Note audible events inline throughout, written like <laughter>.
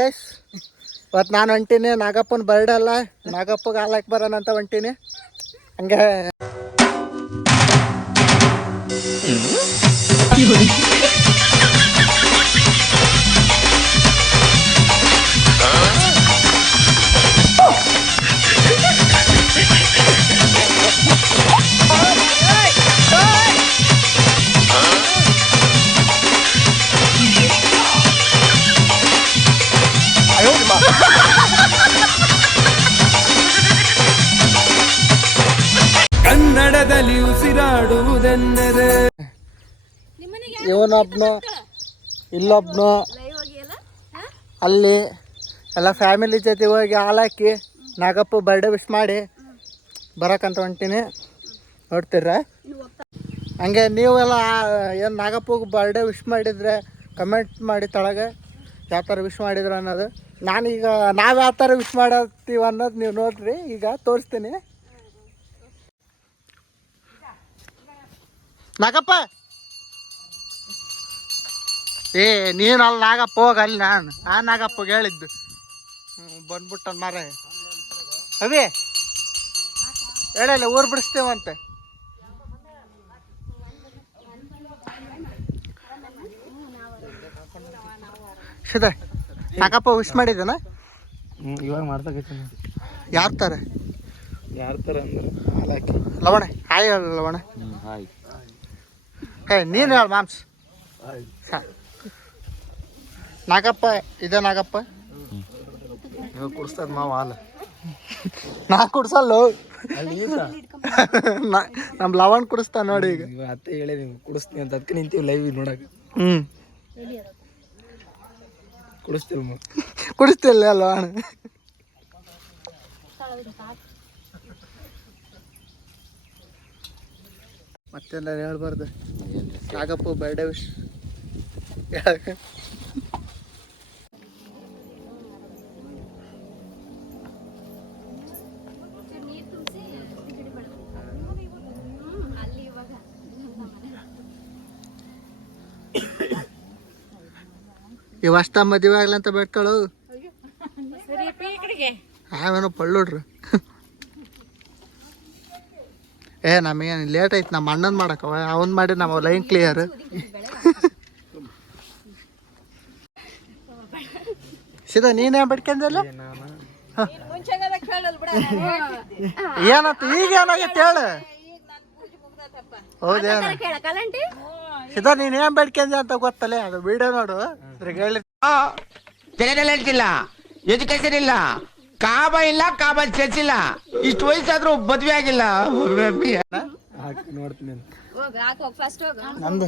Guys ಇವತ್ತು ನಾನು ಹೊಂಟೀನಿ ನಾಗಪ್ಪನ bird ಅಲ್ಲ ನಾಗಪ್ಪಗೆ ಹಾಲಕ್ ಬರೋಣ ಅಂತ ಹೊಂಟೀನಿ. ಹಂಗೆ. ಇವನೊಬ್ನು, ಇಲ್ಲೊಬ್ನು, ಅಲ್ಲಿ ಎಲ್ಲ ಫ್ಯಾಮಿಲಿ ಜೊತೆ ಹೋಗಿ ಹಾಲಾಕಿ ನಾಗಪ್ಪ ಬರ್ಡೇ ವಿಶ್ ಮಾಡಿ ಬರಕಂತ ಹೊಂಟೀನಿ. ನೋಡ್ತೀರ? ಹಂಗೆ ನೀವೆಲ್ಲ, ಏನು ನಾಗಪ್ಪಗೆ ಬರ್ಡೇ ವಿಶ್ ಮಾಡಿದರೆ ಕಮೆಂಟ್ ಮಾಡಿ ತಳಗೆ ಯಾವ ಥರ ವಿಶ್ ಮಾಡಿದ್ರು ಅನ್ನೋದು. ನಾನೀಗ, ನಾವು ಯಾವ ಥರ ವಿಶ್ ಮಾಡತ್ತೀವಿ ಅನ್ನೋದು ನೀವು ನೋಡ್ರಿ, ಈಗ ತೋರಿಸ್ತೀನಿ. ನಾಗಪ್ಪ! ಏ ನೀನು ಅಲ್ಲಿ ನಾಗಪ್ಪ ಹೋಗ ಅಲ್ಲಿ ನಾನು. ಆ ನಾಗಪ್ಪಗೆ ಹೇಳಿದ್ದು. ಬಂದ್ಬಿಟ್ಟ ಮರ ಅವಿ ಹೇಳಲ್ಲ ಊರು ಬಿಡಿಸ್ತೇವಂತೆ. ಸಿದ ನಾಗಪ್ಪ ವಿಶ್ ಮಾಡಿದ್ದಾನ? ಇವಾಗ ಮಾಡ್ತಾ ಯಾರ ಥರ ಯಾರ ಥರ ಅಂದ್ರೆ ಲವಣ ಹಾಯ್ ಹೇಳ ಲವಣ. ಹಾಯ್. ಹೇ ನೀನು ಹೇಳ ಮಾಮ್ಸ್ ಸಾ ನಾಗಪ್ಪ ಇದೆ ನಾಗಪ್ಪ? ಕುಡಿಸ್ತದ ಮಾವ ಹಾಲು. ನಾ ಕುಡ್ಸಲ್ಲ? ನಮ್ ಲವಣ್ ಕುಡಿಸ್ತಾ ನೋಡಿ ಈಗ. ಅತ್ತೆ ಹೇಳಿ ನೀವು ಕುಡಿಸ್ತೀನಿ ಅಂತ ಅದಕ್ಕೆ ನಿಂತೀವಿ ಲೈವ್ ನೋಡಕ್ ಹ್ಮ್. ಕುಡಿಸ್ತಿಲ್ಲ ಕುಡಿಸ್ತಿಲ್ಲ ಲವಣ ಮತ್ತೆಲ್ಲ ಹೇಳ್ಬಾರ್ದು? ನಾಗಪ್ಪ ಬರ್ಡೇ ವಿಶ್ ಇವಷ್ಟ ಮದುವೆ ಆಗ್ಲಿ ಅಂತ ಆಮೇಲೆ ಪಳ್ಳೋಡ್ರು. ಏ ನಮಗೇನು ಲೇಟ್ ಐತಿ ನಮ್ಮ ಅಣ್ಣನ್ ಮಾಡಕ್ಕವ ಅವನ್ ಮಾಡಿ ನಮ್ಮ ಲೈನ್ ಕ್ಲಿಯರ್ ಸೀದಾ ನೀನೇ ಬಡ್ಕೊಂಡಲ್ಲ ಏನಂತ ಈಗ ಏನಾಗೈತೆ ಹೇಳು? ಹೌದೇನ? ಸೀದಾ ನೀನ್ ಏನ್ ಬೇಡ್ಕೊಂಡೆ ಅಂತ ಗೊತ್ತಲ್ಲ ಅದು ವಿಡಿಯೋ ನೋಡು. ಇಲ್ಲ ಎಜುಕೇಶನ್ ಇಲ್ಲ ಕಾಬ ಇಲ್ಲ ಕಾಬ ಚರ್ಚ್ ಇಲ್ಲ. ಇಷ್ಟು ವಯಸ್ಸಾದ್ರೂ ಮದ್ವೆ ಆಗಿಲ್ಲ. ನೋಡ್ತೀನಿ. ನಮ್ದು.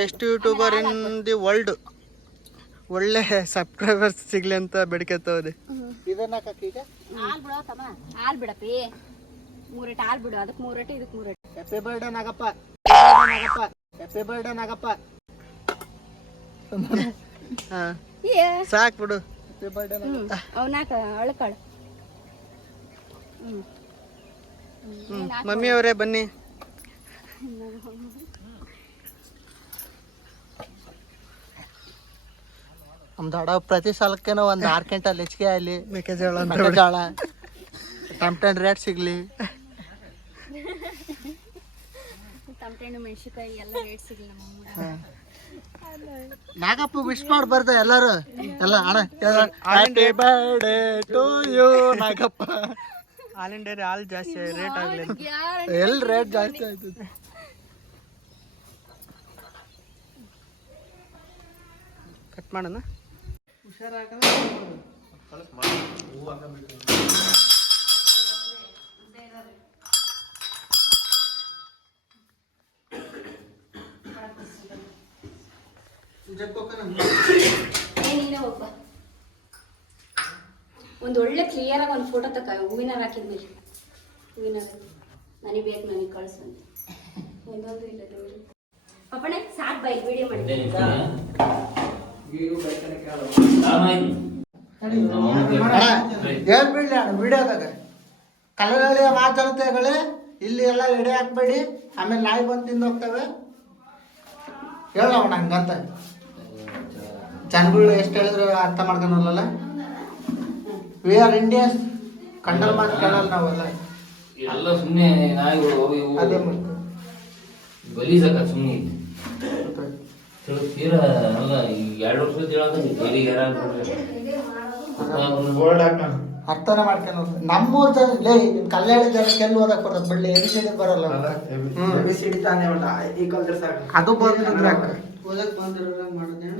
Best youtuber in the world ಒಳ್ಳೆ ಸಬ್ಸ್ಕ್ರೈಬರ್ಸ್ ಸಿಗ್ಲಿ ಅಂತ ಬೇಡಿಕೆ ಇದನ್ನ ಈಗ? ಹಾಲ್ ಬಿಡೋ ತಮ್ಮ. ಹಾಲ್ ಬಿಡಪ್ಪಿ. ಮೂರೆಟ್ ಹಾಲ್ ಬಿಡು. ಅದಕ್ಕೆ ಮೂರೆಟ್ ಇದಕ್ಕೆ ಮೂರೆಟ್ happy birthday Nagappa. Nagappa. Happy birthday Nagappa. ಹಾ. ಸಾಕ್ ಬಿಡು. ಹ್ಯಾಪಿ ಬರ್ಡೇ ಹ್ಮ್. ಅವನಾಕ ಅಳ್ಕಳ ಮಮ್ಮಿ ಅವರೇ ಬನ್ನಿ. ನಮ್ದು ಹಡ ಪ್ರತಿ ಸಾಲಕ್ಕೇನೋ ಒಂದು ಆರು ಕ್ವಿಂಟಲ್ ಹೆಚ್ಚಿಗೆ ಆಗಲಿ. ಮೆಕ್ಕೆಜೋಳ ಮೆಕ್ಕೆಜೋಳ. ಟಮ್ಟನ್ ರೇಟ್ ಸಿಗ್ಲಿ. ಟಮಟೆಣ್ಣು ಮೆಣಸಿನ್ಕಾಯಿ ಎಲ್ಲ ರೇಟ್ ಸಿಗ್ಲಿ ನಮ್ಮ ನಾಗಪ್ಪ ವಿಶ್ ಮಾಡ್ಬಾರ್ದ ಎಲ್ಲರೂ? ಎಲ್ಲ ಅಣ್ಣ happy birthday to you Nagappa. ಹಾಲಿನ ಡೈರಿ ಹಾಲು ಜಾಸ್ತಿ ರೇಟ್ ಆಗಲಿ ಎಲ್ಲಿ ರೇಟ್ ಜಾಸ್ತಿ ಆಯ್ತು ಕಟ್ ಮಾಡೋಣ? ಏನಿಲ್ಲ ಒಬ್ಬ ಒಂದು ಒಳ್ಳೆ ಕ್ಲಿಯರ್ ಆಗಿ ಒಂದು ಫೋಟೋ ತಕ ಹೂವಿನ ಹಾಕಿದ್ಮೇಲೆ ಹೂವಿನ ನನಗೆ ಬೇಕು ನನಗೆ ಕಳಿಸಂತ ಒಂದೊಂದು ಇಲ್ಲ ಪಪ್ಪಣೆ ಸಾಕು ಬೈ ವಿಡಿಯೋ ಮಾಡಿ ಹೇಳ್ಬಿಡ್ಲಿ ಅಣ್ಣ ವಿಡಿಯೋದಾಗ ಮಾತಂತೆಗಳೇ ಇಲ್ಲಿ ಎಲ್ಲ ಎಡೆ ಹಾಕ್ಬೇಡಿ ಆಮೇಲೆ ನಾಯಿ ಬಂದು ತಿಂದು ಹೋಗ್ತವೆ ಹೇಳೋಣ ಹಂಗಂತ. ಜನಗಳು ಎಷ್ಟು ಹೇಳಿದ್ರು ಅರ್ಥ ಮಾಡ್ಕೊಳಲ್ಲ ವಿ ಆರ್ ಇಂಡಿಯನ್ಸ್ ಕಂಡಲ್ ಮಾತು ಕೇಳಲ್ಲ ನಾವೆಲ್ಲ. ಎಲ್ಲ ಸುಮ್ಮನೆ ನಾಯಿಗಳು ಇವು. ಅದೇ ಮತ್ತೆ. ಸುಮ್ಮನೆ ಅರ್ಥನ ಅಲ್ಲ ಈ ಎರಡು ವರ್ಷದ ಹೇಳಕ ಜೈಲಿಗೆ ಯಾರು ಅರ್ಥನೇ ಮಾಡ್ಕೊಳಲ್ಲ ನಮ್ಮೂರ್ ಜನ ಲೇ ಕಲ್ಯಾಣ ಜನಕ್ಕೆ ಎಲ್ಲಿ ಓದಕ್ ಬರ್ತದೆ ಬಳ್ಳಿ ಎಲ್ಲಿ ಸಿಡಿ ಬರಲ್ಲ. ಸಿಡಿ ತಾನೇ ಉಂಟ. ಈ ಕಲ್ದ್ರೆ ಸಾಕು. ಅದು ಬಂದ್ರೆ ಓದಕ್ ಬಂದಿರೋ ಮಾಡೋದೇ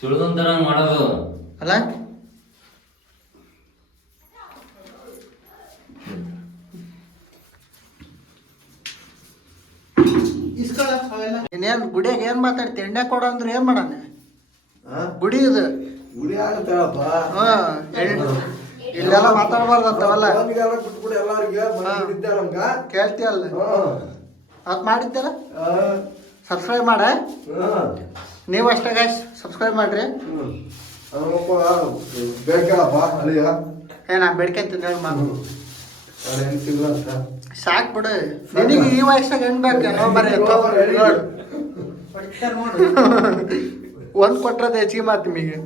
ತಿಳಿದಂತರ ಮಾಡೋದು. ಅಲ್ಲ? ಇನ್ನೇನ್ ಗುಡಿಯಾಗ ಏನ್ ಮಾತಾಡ್ತಿ? ಎಣ್ಣೆ ಕೊಡ ಅಂದ್ರೆ ಏನ್ ಮಾಡೋಣ? ಗುಡಿ ಇದು. ಗುಡಿ ಆಗತ್ತಪ್ಪ ಹಾ ಇಲ್ಲೆಲ್ಲ ಮಾತಾಡ್ಬಾರ್ದು ಅಂತವಲ್ಲ. ಬಿಟ್ಬಿಡು ಎಲ್ಲಾರಿಗೆ ನಮ್ಗ. ಕೇಳ್ತೀಯಲ್ಲ ಅದ್ ಮಾಡಿದ್ದಲ್ಲ ಸಬ್ಸ್ಕ್ರೈಬ್ ಮಾಡ. ನೀವು ಅಷ್ಟೇ ಗಾಯ್ಸ್ ಸಬ್ಸ್ಕ್ರೈಬ್ ಮಾಡ್ರಿ. ಏ ನಾ ಬೇಡ್ಕೊಂತೀನಿ ಹೇಳಿ ಮಾತು ಸಾಕ್ ಬಿಡು. ನಿನಗೆ ಈ ವಯಸ್ಸಾಗ ಹೆಣ್ ಬೇಕು ಬರೀ ನೋಡು. <laughs> ಒಂದ್ ಕೊಟ್ರದ ಹೆಚ್ಚಿಗೆ ಮಾತು ನಿಮಗೆ.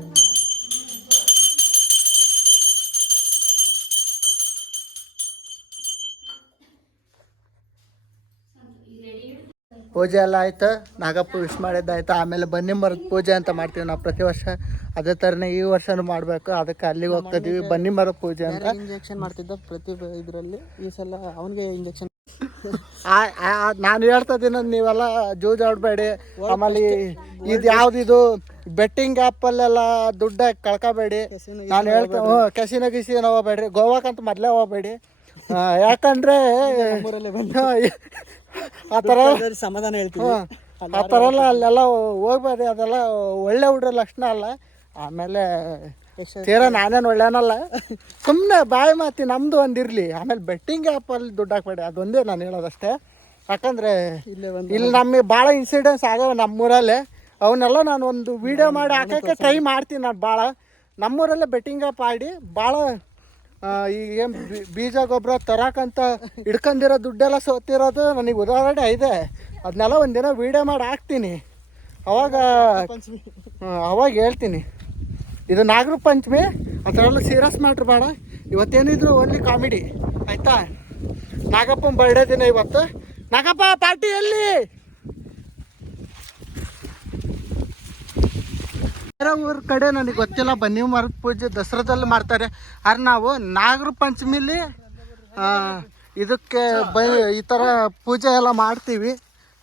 ಪೂಜೆ ಎಲ್ಲ ಆಯ್ತು. ನಾಗಪ್ಪ ವಿಶ್ ಮಾಡಿದ್ದಾಯ್ತು. ಆಮೇಲೆ ಬನ್ನಿ ಮರದ ಪೂಜೆ ಅಂತ ಮಾಡ್ತೀವಿ ನಾವು ಪ್ರತಿ ವರ್ಷ. ಅದೇ ಥರನೇ ಈ ವರ್ಷನೂ ಮಾಡಬೇಕು. ಅದಕ್ಕೆ ಅಲ್ಲಿಗೆ ಹೋಗ್ತಿದೀವಿ. ಬನ್ನಿ ಮರದ ಪೂಜೆ ಅಂತ. ಇಂಜೆಕ್ಷನ್ ಮಾಡ್ತಿದ್ದ ಪ್ರತಿ ಇದರಲ್ಲಿ ಈ ಸಲ ಅವನಿಗೆ ಇಂಜೆಕ್ಷನ್ ನಾನು ಹೇಳ್ತಾ ಇದೀನ ನೀವೆಲ್ಲ ಜೂಜ್ ಆಡಬೇಡಿ ಆಮೇಲೆ ಇದು ಯಾವ್ದಿದು? ಬೆಟ್ಟಿಂಗ್ ಆ್ಯಪಲ್ಲೆಲ್ಲ ದುಡ್ಡ ಕಳ್ಕೊಬೇಡಿ. ನಾನು ಹೇಳ್ತಾ ಹ್ಞೂ ಕೆಸಿನ ಗಿಸಿನ ಹೋಗ್ಬೇಡ್ರಿ. ಗೋವಾಕಂತ ಮೊದಲೇ ಹೋಗ್ಬೇಡಿ. ಯಾಕಂದರೆ ಆ ಥರ ಸಮಾಧಾನ ಹೇಳ್ತೀವಿ. ಆ ಥರ ಎಲ್ಲ ಅಲ್ಲೆಲ್ಲ ಹೋಗ್ಬೇಡಿ ಅದೆಲ್ಲ ಒಳ್ಳೆ ಹುಡ್ರ ಲಕ್ಷಣ ಅಲ್ಲ. ಆಮೇಲೆ ತೀರಾ ನಾನೇನು ಒಳ್ಳೆನಲ್ಲ. ಸುಮ್ಮನೆ ಬಾಯಿ ಮಾತಿ ನಮ್ಮದು ಒಂದಿರಲಿ ಆಮೇಲೆ ಬೆಟ್ಟಿಂಗ್ ಆ್ಯಪಲ್ಲಿ ದುಡ್ಡು ಹಾಕ್ಬೇಡಿ. ಅದೊಂದೇ ನಾನು ಹೇಳೋದಷ್ಟೇ. ಯಾಕಂದರೆ ಇಲ್ಲಿ ನಮಗೆ ಭಾಳ ಇನ್ಸಿಡೆನ್ಸ್ ಆಗವ ನಮ್ಮೂರಲ್ಲೇ. ಅವನ್ನೆಲ್ಲ ನಾನು ಒಂದು ವಿಡಿಯೋ ಮಾಡಿ ಹಾಕೋಕ್ಕೆ ಟ್ರೈ ಮಾಡ್ತೀನಿ ನಾನು ಭಾಳ ನಮ್ಮೂರಲ್ಲೇ ಬೆಟ್ಟಿಂಗ್ ಆ್ಯಪ್ ಆಡಿ ಭಾಳ ಏನು ಬೀಜ ಗೊಬ್ಬರ ತರಕಂತ ಹಿಡ್ಕೊಂಡಿರೋ ದುಡ್ಡೆಲ್ಲ ಸೋತಿರೋದು ನನಗೆ ಉದಾಹರಣೆ ಇದೆ. ಅದನ್ನೆಲ್ಲ ಒಂದಿನ ವೀಡಿಯೋ ಮಾಡಿ ಹಾಕ್ತೀನಿ. ಅವಾಗ ಅವಾಗ ಹೇಳ್ತೀನಿ. ಇದು ನಾಗರ ಪಂಚಮಿ, ಅದರಲ್ಲೂ ಸೀರಿಯಸ್ ಮಾಡ್ರಿ ಬೇಡ. ಇವತ್ತೇನಿದ್ರು ಓನ್ಲಿ ಕಾಮಿಡಿ ಆಯಿತಾ? ನಾಗಪ್ಪನ ಬರ್ಡೇ ದಿನ ಇವತ್ತು. ನಾಗಪ್ಪ ಪಾರ್ಟಿ ಎಲ್ಲಿ? ಬೇರೆ ಊರ ಕಡೆ ನನಗೆ ಗೊತ್ತಿಲ್ಲ ಬನ್ನಿ ಮರ ಪೂಜೆ ದಸರಾದಲ್ಲಿ ಮಾಡ್ತಾರೆ. ಆದ್ರೆ ನಾವು ನಾಗರ ಪಂಚಮಿಲಿ ಆ, ಇದಕ್ಕೆ ಬ ಈ ಥರ ಪೂಜೆ ಎಲ್ಲ ಮಾಡ್ತೀವಿ.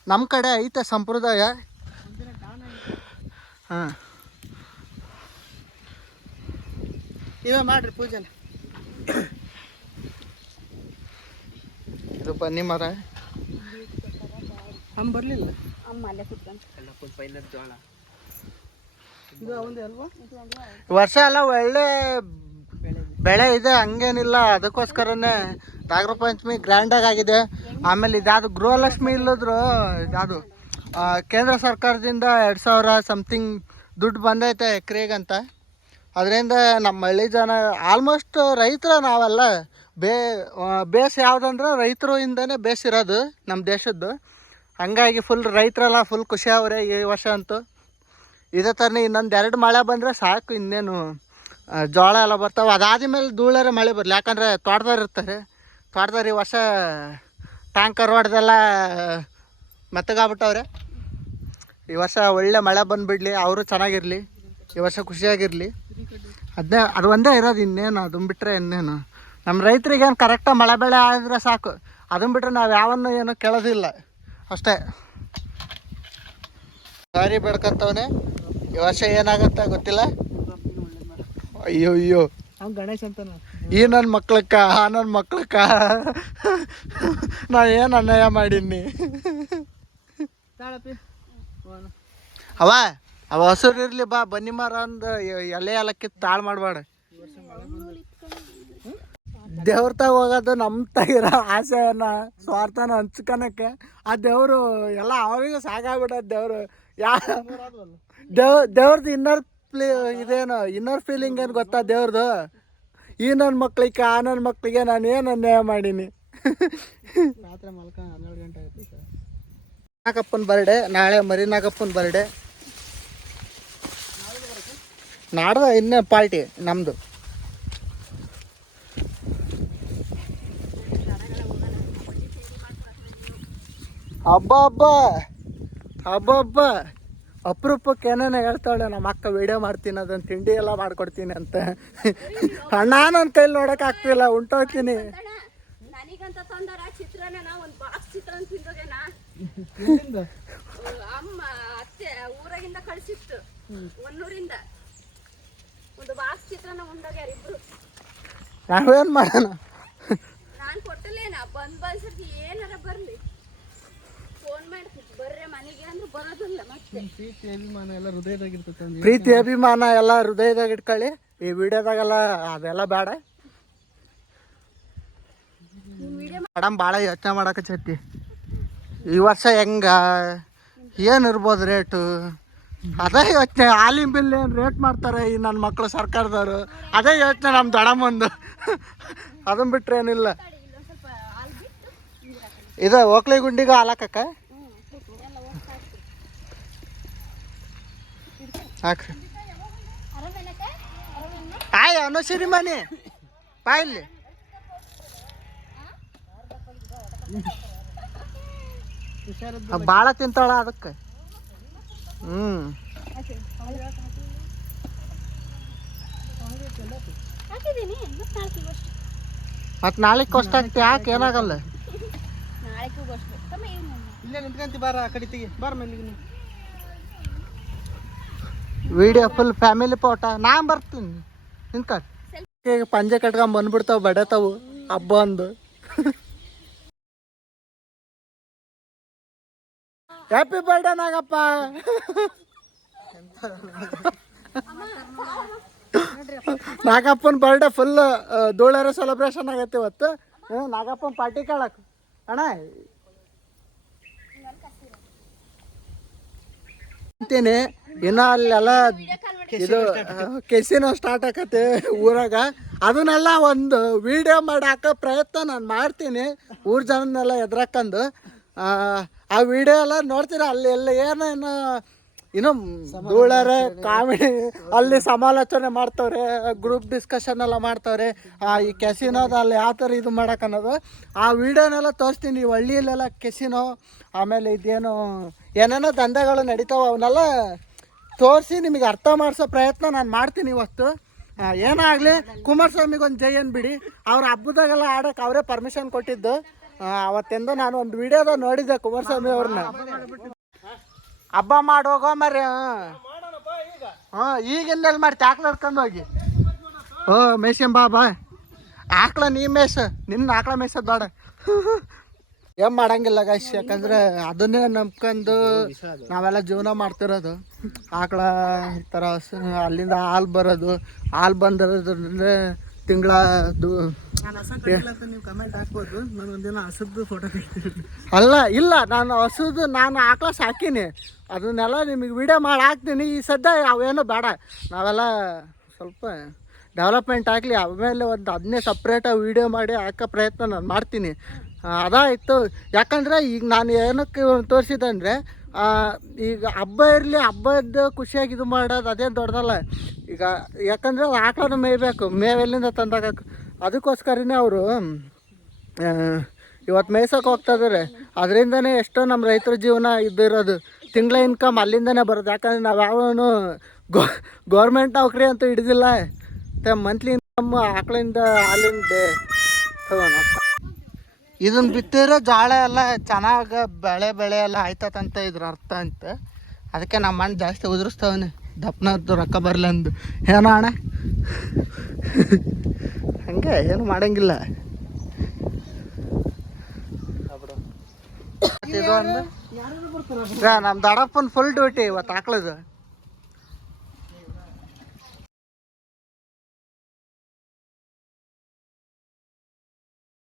ನಮ್ಮ ಕಡೆ ಐತೆ ಸಂಪ್ರದಾಯ. ಹಾಂ. ಇವೇ ಮಾಡ್ರಿ ಪೂಜೆನ. ಇದು ಬನ್ನಿ ಮರ ಹಂಗೆ ಬರಲಿಲ್ಲ. ಅಮ್ಮ ಅಲ್ಲೇ ಕುತ್ಕೊಂಡು. ಜೋಳ ಅವಂದೇ ಅಲ್ವಾ ವರ್ಷ ಎಲ್ಲ ಒಳ್ಳೆ ಬೆಳೆ ಇದೆ, ಹಂಗೇನಿಲ್ಲ. ಅದಕ್ಕೋಸ್ಕರನೇ ನಾಗರ ಪಂಚಮಿ ಗ್ರ್ಯಾಂಡಾಗಿ ಆಗಿದೆ. ಆಮೇಲೆ ಇದ್ಯಾವುದು ಗೃಹಲಕ್ಷ್ಮಿ ಇಲ್ಲದ್ರು, ಇದ್ಯಾವುದು ಕೇಂದ್ರ ಸರ್ಕಾರದಿಂದ ಎರಡು ಸಾವಿರ ಸಮಥಿಂಗ್ ದುಡ್ಡು ಬಂದೈತೆ ಎಕರೆಗಂತ ಅದರಿಂದ ನಮ್ಮ ಹಳ್ಳಿ ಜನ ಆಲ್ಮೋಸ್ಟ್ ರೈತರ ನಾವೆಲ್ಲ, ಬೇ ಬೇಸ್ ಯಾವುದಂದ್ರೆ ರೈತರು ಇಂದನೇ ಬೇಸ್ ಇರೋದು ನಮ್ಮ ದೇಶದ್ದು. ಹಂಗಾಗಿ ಫುಲ್ ರೈತರೆಲ್ಲ ಫುಲ್ ಖುಷಿ ಈ ವರ್ಷ ಅಂತೂ. ಇದೇ ಥರನೇ ಇನ್ನೊಂದು ಎರಡು ಮಳೆ ಬಂದರೆ ಸಾಕು ಇನ್ನೇನು. ಜೋಳ ಎಲ್ಲ ಬರ್ತಾವೆ. ಅದಾದ್ಮೇಲೆ ಧೂಳರ ಮಳೆ ಬರಲಿ. ಯಾಕಂದರೆ ತೋಟದವ್ರು ಇರ್ತಾರೆ. ತೋಟದವ್ರು ಈ ವರ್ಷ ಟ್ಯಾಂಕರ್ ಹೊಡೆದೆಲ್ಲ, ಮೆತ್ತಗಾಗ್ಬಿಟ್ಟವ್ರೆ. ಈ ವರ್ಷ ಒಳ್ಳೆ ಮಳೆ ಬಂದುಬಿಡ್ಲಿ. ಅವರು ಚೆನ್ನಾಗಿರಲಿ. ಈ ವರ್ಷ ಖುಷಿಯಾಗಿರಲಿ. ಅದೇ ಅದು ಒಂದೇ ಇರೋದು ಇನ್ನೇನು. ಅದನ್ನ ಬಿಟ್ಟರೆ ಇನ್ನೇನು. ನಮ್ಮ ರೈತರಿಗೆ ಏನು ಕರೆಕ್ಟಾಗಿ ಮಳೆ ಬೆಳೆ ಆದರೆ ಸಾಕು. ಅದನ್ನ ಬಿಟ್ಟರೆ ನಾವು ಯಾವನ್ನು ಏನು ಕೇಳೋದಿಲ್ಲ. ಅಷ್ಟೇ. ದಾರಿ ಬೇಡ್ಕೊಂತವನೆ. ಈ ವರ್ಷ ಏನಾಗತ್ತ ಗೊತ್ತಿಲ್ಲ? ಅಯ್ಯೋ ಅಯ್ಯೋ. ಗಣೇಶ್ ಅಂತಾನ. ಈ ನನ್ನ ಮಕ್ಳಕ್ಕ ಆ ನನ್ನ ಮಕ್ಳಕ್ಕ. ನಾ ಏನು ಅನ್ಯಾಯ ಮಾಡೀನಿ ಅವಾ ಅವ ಹಸುರು ಇರ್ಲಿ ಬಾ ಬನ್ನಿ ಮರ ಅಂದ ಎಲೆ ಎಲ್ಲ ತಾಳ್ ತಾಳು ಮಾಡಬೇಡ. ದೇವ್ರ ತಾಗ ಹೋಗೋದು ನಮ್ಮ ತಗಿರೋ ಆಸೆಯನ್ನ ಸ್ವಾರ್ಥನ ಹಂಚ್ಕೊಳಕ್ಕೆ ಆ ದೇವರು ಎಲ್ಲ ಅವರಿಗೂ ಸಾಕಾಗ್ಬಿಟ್ಟ ದೇವರು. ಯಾ ದೇವ್ ದೇವ್ರದ್ದು ಇನ್ನರ್ ಪ್ಲೇ ಇದೇನು ಇನ್ನರ್ ಫೀಲಿಂಗ್ ಏನು ಗೊತ್ತಾ ದೇವ್ರದ್ದು ಈ ನನ್ನ ಮಕ್ಳಿಗೆ ಆ ನನ್ನ ಮಕ್ಳಿಗೆ ನಾನು ಏನು ಅನ್ಯಾಯ ಮಾಡೀನಿ? ರಾತ್ರಿ ಮಲ್ಕ ಹನ್ನೆರಡು ಗಂಟೆ ಆಯ್ತು ಸರ್. ನಾಗಪ್ಪನ ಬರ್ಡೆ ನಾಳೆ ಮರಿ ನಾಗಪ್ಪನ ಬರ್ಡೆ ನಾಡ್ದ ಇನ್ನೇ ಪಾರ್ಟಿ ನಮ್ಮದು ಹಬ್ಬ ಹಬ್ಬ. ಹಬ್ಬ ಹಬ್ಬ. ಅಪರೂಪಕ್ಕೆ ಏನೇನೋ ಹೇಳ್ತಾಳೆ ನಮ್ಮ ಅಕ್ಕ ವಿಡಿಯೋ ಮಾಡ್ತೀನಿ ಅದನ್ನ ತಿಂಡಿ ಎಲ್ಲ ಮಾಡ್ಕೊಡ್ತೀನಿ ಅಂತ. ಅಣ್ಣ ನನ್ನ ಕೈಲಿ ನೋಡಕ್ ಆಗ್ತಿಲ್ಲ ಉಂಟೋಗ್ತೀನಿ. ನನಗಂತ ತಂದಾರ ಚಿತ್ರಾನ್ನ ಒಂದು ಬಾಕ್ಸ್ ಚಿತ್ರಾನ್ನ ತಿಂದೋಗೆನಾ? ಅಮ್ಮ ಅತ್ತೆ ಊರಾಗಿಂದ ಕಳ್ಸಿತ್ತು. ಒನ್ನೂರಿಂದ ಒಂದು ಬಾಕ್ಸ್ ಚಿತ್ರಾನ್ನ ಉಂಡೋಗ್ಯಾರ ಇಬ್ರು. ನಾವೇನು ಮಾಡೋಣ? ನಾನು ಕೊಟ್ಟಲೇನ ಬಂದ್ ಬಂದ್ಸರ್ತಿ ಏನಾರ ಬರ್ಲಿ ಫೋನ್ ಮಾಡ್ತೀನಿ ಬರ್ರೆ ಮನೆಗೆ ಅಂದ್ರೆ ಬರೋದಿಲ್ಲ ಮತ್ತೆ ಪ್ರೀತಿ ಅಭಿಮಾನ ಎಲ್ಲ ಹೃದಯದಾಗಿರ್ತೈತೆ ಒಂದು ಪ್ರೀತಿ ಅಭಿಮಾನ ಎಲ್ಲ ಹೃದಯದಾಗ ಇಟ್ಕೊಳ್ಳಿ. ಈ ವಿಡಿಯೋದಾಗೆಲ್ಲ ಅದೆಲ್ಲ ಬೇಡ. ಮೇಡಮ್ ಭಾಳ ಯೋಚನೆ ಮಾಡಕತ್ತೈತಿ ಈ ವರ್ಷ ಹೆಂಗ? ಏನು ಇರ್ಬೋದು ರೇಟು? ಅದೇ ಯೋಚನೆ. ಆಲಿಂ ಬಿಲ್ ಏನು ರೇಟ್ ಮಾಡ್ತಾರೆ ಈ ನನ್ನ ಮಕ್ಕಳು ಸರ್ಕಾರದವರು? ಅದೇ ಯೋಚನೆ ನಮ್ಮ ದಡಮಂದು ಅದನ್ನ ಬಿಟ್ರೆ ಏನಿಲ್ಲ. ಇದು ಓಕ್ಲಿ ಗುಂಡಿಗೂ ಹಾಲಾಕಕ್ಕ ಹಾಕ್ರಿ ಆಯ್ ಅನ್ನೋಸಿರಿ ಮನೆ. ಬಾಯಿಲ್ಲಿ ಭಾಳ ತಿಂತಾಳ ಅದಕ್ಕೆ. ಹ್ಞೂ ಮತ್ತೆ ನಾಳೆ ಕಷ್ಟ ಆಗ್ತಿ ಯಾಕೆ ಏನಾಗಲ್ಲ. ಇಲ್ಲೇ ನಿಂತ್ಕಂತಿ ಬಾರ ಆ ಕಡೆ ತೆಗಿ ಬಾರ ಮಲ್ಲಿಗೆ ನೀ ವಿಡಿಯೋ ಫುಲ್ ಫ್ಯಾಮಿಲಿ ಫೋಟೋ ನಾ ಬರ್ತೀನಿ. ನಿಂತ ಈಗ ಪಂಜೆ ಕಟ್ಕೊಂಡ್ ಬಂದ್ಬಿಡ್ತಾವ, ಬಡತಾವು. ಹಬ್ಬ ಅಂದು. Happy birthday Nagappa. ನಾಗಪ್ಪನ birthday full ಧೂಳರ ಸೆಲೆಬ್ರೇಷನ್ ಆಗತ್ತೆ ಇವತ್ತು. ನಾಗಪ್ಪನ ಪಾರ್ಟಿ ಕೇಳಕ್. ಅಣ್ಣ ಅಂತೀನಿ. ಇನ್ನ ಅಲ್ಲೆಲ್ಲ ಇದು ಕೆಸಿನೋ ಸ್ಟಾರ್ಟ್ ಆಕತ್ತೆ. ಊರಾಗ. ಅದನ್ನೆಲ್ಲ ಒಂದು ವಿಡಿಯೋ ಮಾಡಿ ಹಾಕೋ ಪ್ರಯತ್ನ ನಾನು ಮಾಡ್ತೀನಿ. ಊರ್ ಜನನೆಲ್ಲ ಎದ್ರಾಕಂದು. ಆ, ಆ ವಿಡಿಯೋ ಎಲ್ಲ ನೋಡ್ತೀರ? ಅಲ್ಲಿ ಎಲ್ಲ ಏನೇನು ಇನ್ನು ಧೂಳರೆ ಕಾಮಿಡಿ ಅಲ್ಲಿ ಸಮಾಲೋಚನೆ ಮಾಡ್ತವ್ರೆ ಗ್ರೂಪ್ ಡಿಸ್ಕಷನ್ ಎಲ್ಲ ಮಾಡ್ತವ್ರೆ. ಆ, ಈ ಕೆಸಿನೋದ ಅಲ್ಲಿ ಯಾವ ಥರ ಇದು ಮಾಡಕ್ಕೆ ಅನ್ನೋದು ಆ ವಿಡಿಯೋನೆಲ್ಲ ತೋರಿಸ್ತೀನಿ. ಈ ಹಳ್ಳಿಯಲ್ಲೆಲ್ಲ ಕೆಸಿನೋ ಆಮೇಲೆ ಇದೇನು ಏನೇನೋ ದಂಧೆಗಳು ನಡೀತಾವೆ ಅವನ್ನೆಲ್ಲ ತೋರಿಸಿ ನಿಮಗೆ ಅರ್ಥ ಮಾಡಿಸೋ ಪ್ರಯತ್ನ ನಾನು ಮಾಡ್ತೀನಿ ಇವತ್ತು. ಏನಾಗ್ಲಿ ಏನಾಗಲಿ ಕುಮಾರಸ್ವಾಮಿಗೆ ಒಂದು ಜೈ ಬಿಡಿ ಅವ್ರ ಹಬ್ಬದಾಗೆಲ್ಲ ಆಡೋಕೆ ಅವರೇ ಪರ್ಮಿಷನ್ ಕೊಟ್ಟಿದ್ದು. ಅವತ್ತಿಂದ ನಾನು ಒಂದು ವಿಡಿಯೋದ ನೋಡಿದ್ದೆ ಕುಮಾರಸ್ವಾಮಿ ಅವ್ರನ್ನ. ಹಬ್ಬ ಮಾಡಿ ಹೋಗೋ ಮರ್ರಿ ಹಾಂ. ಎಲ್ಲೆಲ್ಲಿ ಮಾಡ್ತಿ? ಆಕ್ಳ ಹಿಡ್ಕೊಂಡು ಹೋಗಿ. ಓ ಮೇಷನ್ ಬಾ ಬಾ. ಆಕ್ಳ ನೀ ಮೇಷ ನಿನ್ನ ಆಕ್ಳ ಮೇಸದ್ ಬೇಡ. ಏನ್ ಮಾಡಂಗಿಲ್ಲ ಗೈಸ್ ಯಾಕಂದ್ರೆ ಅದನ್ನೇ ನಂಬ್ಕೊಂಡು ನಾವೆಲ್ಲ ಜೀವನ ಮಾಡ್ತಿರೋದು. ಆಕಳ ಇರ್ತಾರ ಥರ ಅಲ್ಲಿಂದ ಹಾಲು ಬರೋದು ಹಾಲು ಬಂದಿರೋದ್ರಿಂದ ತಿಂಗಳ ಅಲ್ಲ, ಇಲ್ಲ, ನಾನು ಹಸುದು ನಾನು ಆಕಳ ಸಾಕೀನಿ ಅದನ್ನೆಲ್ಲ ನಿಮಗೆ ವಿಡಿಯೋ ಮಾಡಿ ಹಾಕ್ತೀನಿ. ಈ ಸದ್ಯ ಅವೇನು ಬೇಡ. ನಾವೆಲ್ಲ ಸ್ವಲ್ಪ ಡೆವಲಪ್ಮೆಂಟ್ ಆಗಲಿ ಆಮೇಲೆ ಒಂದು ಅದನ್ನೇ ಸಪ್ರೇಟಾಗಿ ವಿಡಿಯೋ ಮಾಡಿ ಹಾಕೋ ಪ್ರಯತ್ನ ನಾನು ಮಾಡ್ತೀನಿ. ಅದ ಅದಾಯಿತು. ಯಾಕಂದರೆ ಈಗ ನಾನು ಏನಕ್ಕೆ ತೋರಿಸಿದೆ ಅಂದರೆ ಈಗ ಹಬ್ಬ ಇರಲಿ, ಹಬ್ಬದ ಖುಷಿಯಾಗಿ ಇದು ಮಾಡೋದು ಅದೇನು ದೊಡ್ಡದಲ್ಲ. ಈಗ ಯಾಕಂದರೆ ಆಕಳನ್ನ ಮೇಯ್ಬೇಕು. ಮೇವೆಲ್ಲಿಂದ ತಂದಾಗ ಅದಕ್ಕೋಸ್ಕರನೇ ಅವರು ಇವತ್ತು ಮೇಯ್ಸೋಕೆ ಹೋಗ್ತಾ ಇದ್ದಾರೆ ಅದರಿಂದನೇ ಎಷ್ಟೋ ನಮ್ಮ ರೈತರ ಜೀವನ ಇದ್ದಿರೋದು ತಿಂಗಳ ಇನ್ಕಮ್ ಅಲ್ಲಿಂದನೇ ಬರೋದು. ಯಾಕಂದ್ರೆ ನಾವು ಯಾವನು ಗೋ ಗೌರ್ಮೆಂಟ್ ನೌಕರಿ ಅಂತೂ ಹಿಡಿದಿಲ್ಲ. ಮಂತ್ಲಿ ಇನ್ಕಮ್ ಆಕಳಿಂದ ತಗೋಣ. ಇದನ್ನ ಬಿತ್ತಿರೋ ಜಾಳ ಎಲ್ಲ ಚೆನ್ನಾಗಿ ಬೆಳೆ ಬೆಳೆ ಎಲ್ಲ ಆಯ್ತದಂತ ಇದ್ರ ಅರ್ಥ ಅಂತ. ಅದಕ್ಕೆ ನಮ್ಮ ಮಣ್ಣು ಜಾಸ್ತಿ ಉದುರಿಸ್ತವನೆ. ದಪ್ಪನದ್ದು ರೊಕ್ಕ ಬರಲಿ ಅಂದು. ಏನೋ ಅಣ್ಣ? ಹಂಗೆ ಏನು ಮಾಡಂಗಿಲ್ಲ. ನಮ್ಮ ದಡಪ್ಪನ ಫುಲ್ ಡ್ಯೂಟಿ ಇವತ್ತು ಹಾಕ್ಳದು